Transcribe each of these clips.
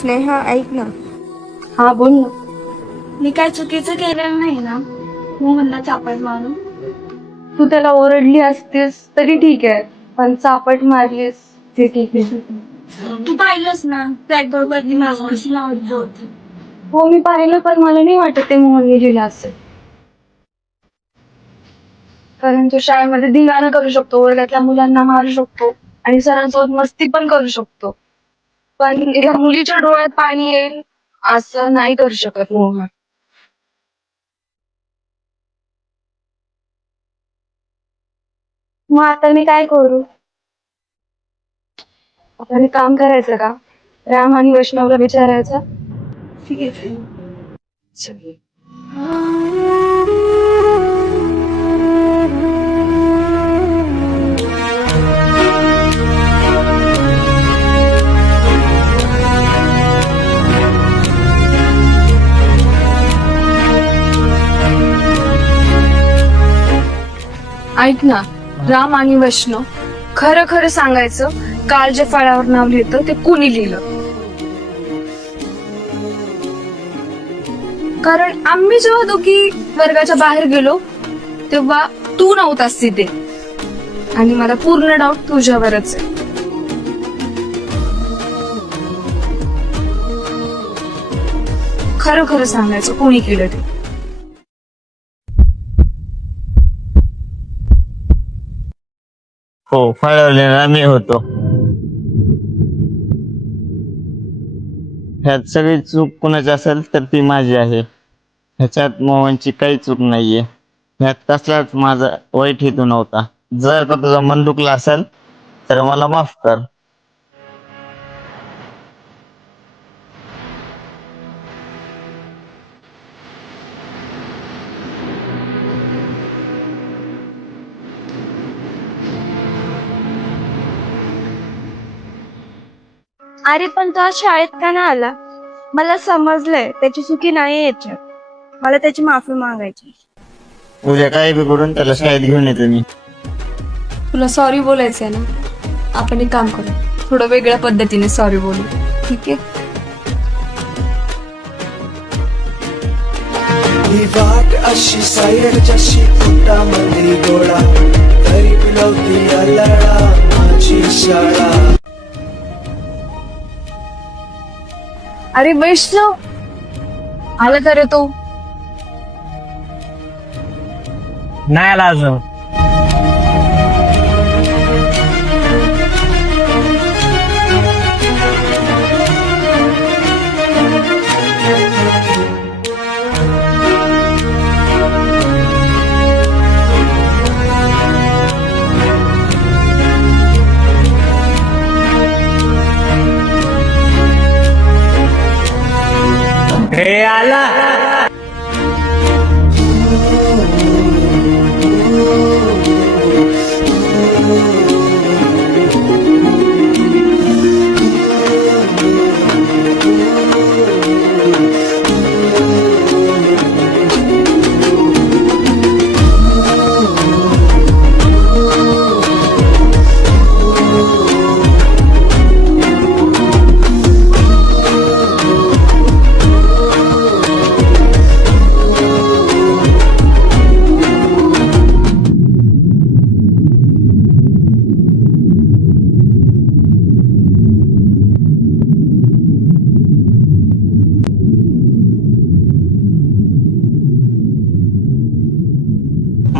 स्नेहा ऐक ना, हा बोल ना. मी काय चुकीचं केलेलं नाही ना मोहनला चापट मारून. तू त्याला ओरडली असतीस तरी ठीक आहे, पण चापट मारलीस ते ठीक आहे. तू पाहिलंस ना ट्रॅक्टर वरती मागवशी लावत होती. हो मी पाहिलं, पण मला नाही वाटत ते मोहनने लिहिलं असेल. कारण तो शाळेमध्ये धिंगाणा करू शकतो, वर्गातल्या मुलांना मारू शकतो आणि सरांसोबत मस्ती पण करू शकतो. पण एका मुलीच्या डोळ्यात पाणी येईल असं नाही करू शकत मोहन. मग आता मी काय करू? आपण एक काम करायचं का, राम आणि वैष्णवला विचारायचं. ठीक आहे. ऐक ना, राम आणि वैष्णव, खरं खरं सांगायचं, काल जे फळावर नाव लिहितं ते कुणी लिहिलं? कारण आम्ही जेव्हा दोघी वर्गाच्या बाहेर गेलो तेव्हा तू नव्हतास तिथे आणि मला पूर्ण डाऊट तुझ्यावरच आहे. खरं खरं सांगायचं, कोणी केलं ते? हो, फळवलेला मी होतो. ह्यात सगळी चूक कुणाची असेल तर ती माझी आहे. ह्याच्यात मोहनची काही चूक नाहीये. ह्यात कसलाच माझा वाईट हेतू नव्हता. जर का तुझं मन दुखलं असेल तर मला माफ कर. अरे पण तो आज शाळेत का नाही आला? मला समजलंय त्याची चुकी नाही याच्यात. मला त्याची माफी मागायची. उद्या काही बिघडून त्याला शाळेत घेऊन येतो मी. तुला सॉरी बोलायचंय ना, आपण एक काम करू, थोडं वेगळ्या पद्धतीने सॉरी बोलू, ठीक आहे? ही वाट अशी सायरच्याशी पोटामध्ये गोळा तरी पिलवती लढा माझी शाळा. अरे वैष्णव, आला का रे तो? नाही आला अजून. हे आला.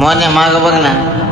मोन्या माग बघ ना.